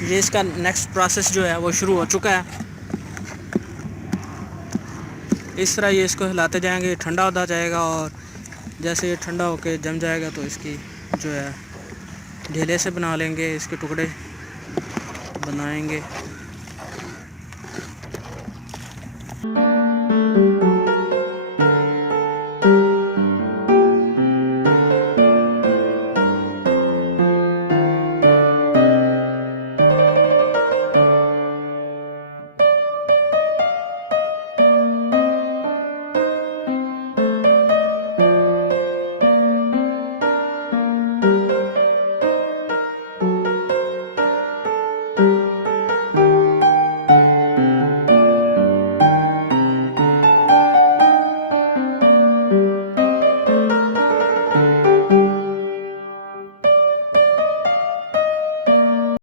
ये इसका next process जो है वो शुरू हो चुका है। इस तरह ये इसको हिलाते जाएंगे, ठंडा होता जाएगा और जैसे ये ठंडा होकर जम जाएगा तो इसकी जो है ढेले से बना लेंगे, इसके टुकड़े बनाएंगे।